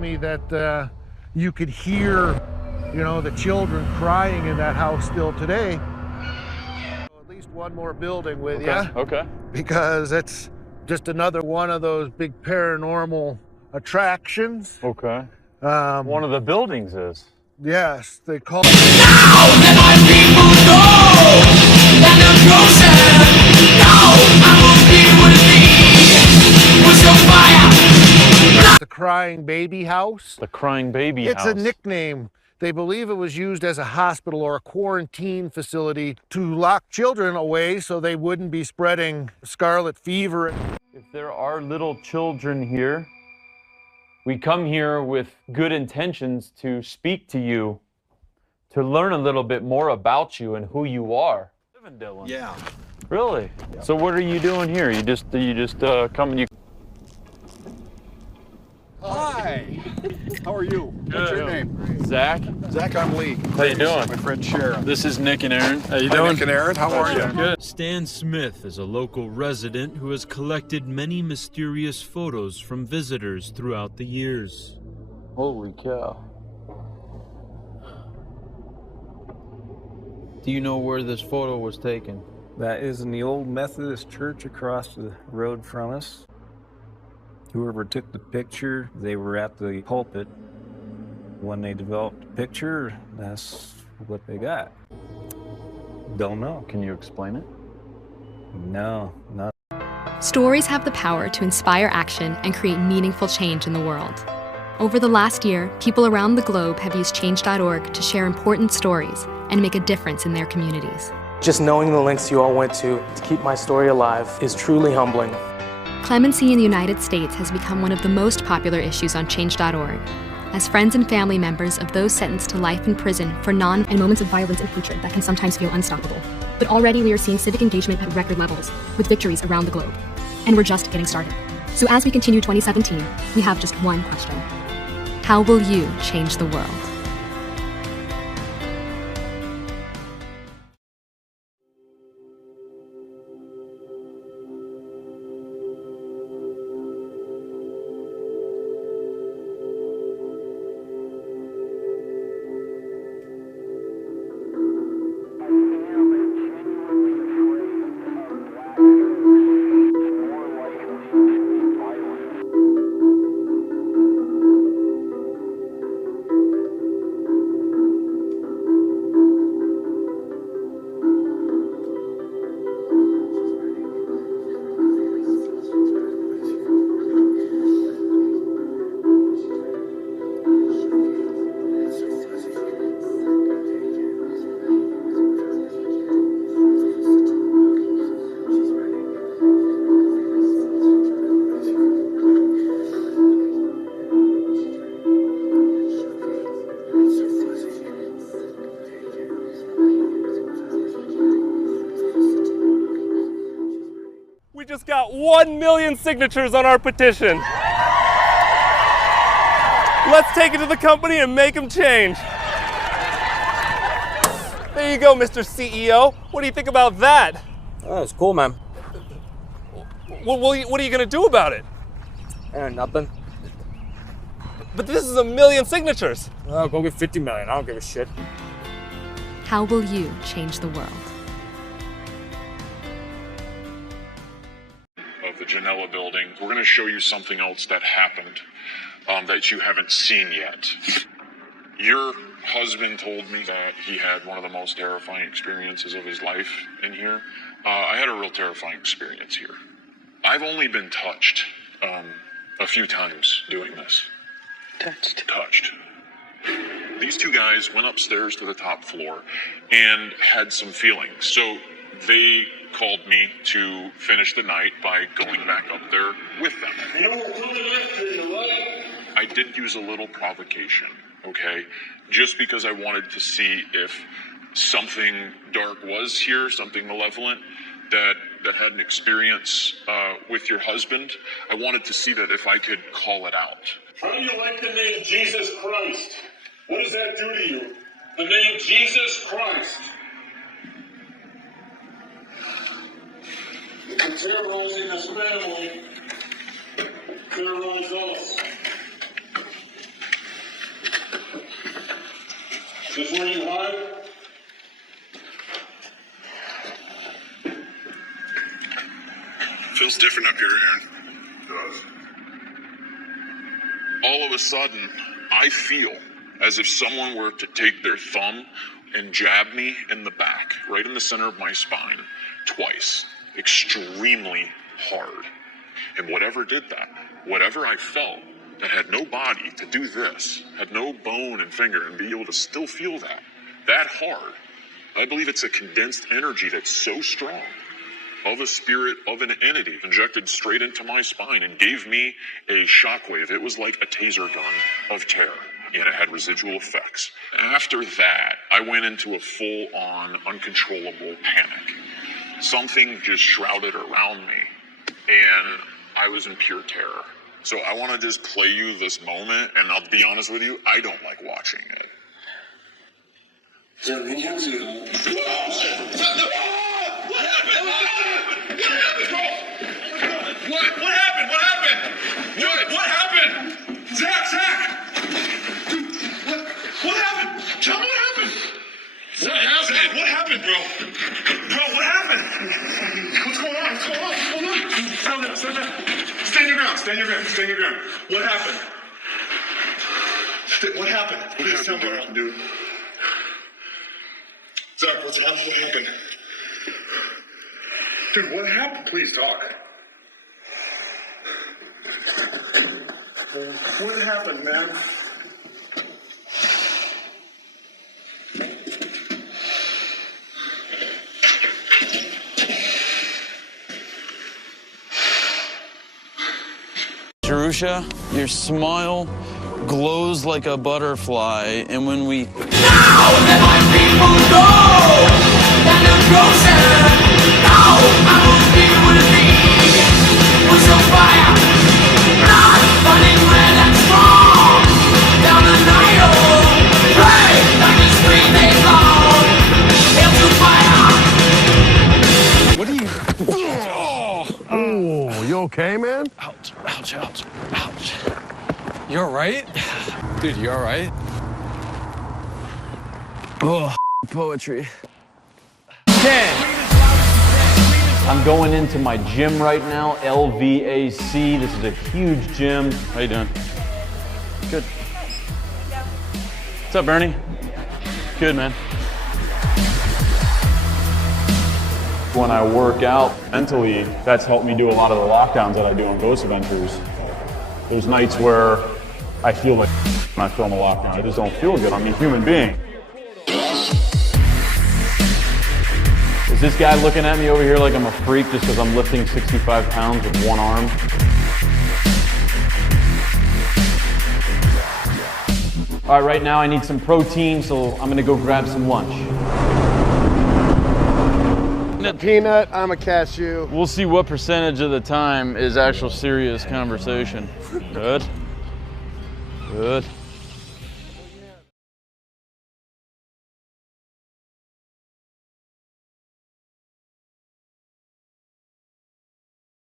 me that you could hear, you know, the children crying in that house still today. At least one more building with you. Okay. Because it's just another one of those big paranormal attractions. Okay. One of the buildings is. Yes, they call Now that my people know that the process, now I will be what it be. Was your fire? the Crying Baby House. The Crying Baby It's House. a nickname. They believe it was used as a hospital or a quarantine facility to lock children away so they wouldn't be spreading scarlet fever. If there are little children here, we come here with good intentions to speak to you, to learn a little bit more about you and who you are. Dylan. Yeah. Really? Yep. So what are you doing here? You just come and you. Hi. How are you? What's your name? Zach. Zach, I'm Lee. How you doing? My friend Sharon. This is Nick and Aaron. How you Hi, doing? Nick and Aaron. How are you? Good. Stan Smith is a local resident who has collected many mysterious photos from visitors throughout the years. Holy cow. Do you know where this photo was taken? That is in the old Methodist church across the road from us. Whoever took the picture, they were at the pulpit. When they developed the picture, that's what they got. Don't know. Can you explain it? No, not. Stories have the power to inspire action and create meaningful change in the world. Over the last year, people around the globe have used Change.org to share important stories and make a difference in their communities. Just knowing the lengths you all went to keep my story alive is truly humbling. Clemency in the United States has become one of the most popular issues on Change.org. As friends and family members of those sentenced to life in prison for and moments of violence and hatred that can sometimes feel unstoppable. But already we are seeing civic engagement at record levels, with victories around the globe. And we're just getting started. So as we continue 2017, we have just one question. How will you change the world? We just got 1 million signatures on our petition. Let's take it to the company and make them change. There you go, Mr. CEO. What do you think about that? Oh, it's cool, man. What are you gonna do about it? Nothing. But this is 1 million signatures. Oh, go get 50 million. I don't give a shit. How will you change the world? Of the Janela building, we're going to show you something else that happened that you haven't seen yet. Your husband told me that he had one of the most terrifying experiences of his life in here. I had a real terrifying experience here. I've only been touched a few times doing this. Touched. These two guys went upstairs to the top floor and had some feelings. So they called me to finish the night by going back up there with them. I did use a little provocation, okay? Just because I wanted to see if something dark was here, something malevolent that had an experience with your husband. I wanted to see that if I could call it out. How do you like the name Jesus Christ? What does that do to you? The name Jesus Christ. You're terrorizing this family. Terrorize us. Is this where you hide? Feels different up here, Aaron. It does. All of a sudden, I feel as if someone were to take their thumb and jab me in the back, right in the center of my spine, twice, extremely hard. And whatever did that, whatever I felt that had no body to do this, had no bone and finger, and be able to still feel that hard, I believe it's a condensed energy that's so strong, of a spirit, of an entity, injected straight into my spine and gave me a shockwave. It was like a taser gun of terror, and it had residual effects. After that, I went into a full-on, uncontrollable panic. Something just shrouded around me, and I was in pure terror. So I want to just play you this moment, and I'll be honest with you, I don't like watching it. What happened? What happened? Zak! Dude, what happened? Tell me what happened. Zak, what happened, bro? Bro, what happened? What's going on? Stand down. Stand your ground. What happened? What happened? Please tell me, dude. Zak, what happened? Dude, what happened? Please talk. What happened, man? Jerusha, your smile glows like a butterfly, and when we... Now that my people know that the process, now I will be with thee. Was on fire, blood running red and strong. Down the Nile, pray like the street they long. Hail to fire. What are you? Oh, you okay, man? Ouch. You all right? Dude, you all right? Oh, poetry. I'm going into my gym right now, LVAC. This is a huge gym. How you doing? Good. What's up, Bernie? Good, man. When I work out mentally, that's helped me do a lot of the lockdowns that I do on Ghost Adventures. There's nights where I feel like when I film a lockdown, I just don't feel good. I'm a human being. Is this guy looking at me over here like I'm a freak just because I'm lifting 65 pounds with one arm? All right, right now I need some protein, so I'm gonna go grab some lunch. Peanut, I'm a cashew. We'll see what percentage of the time is actual serious conversation. Good.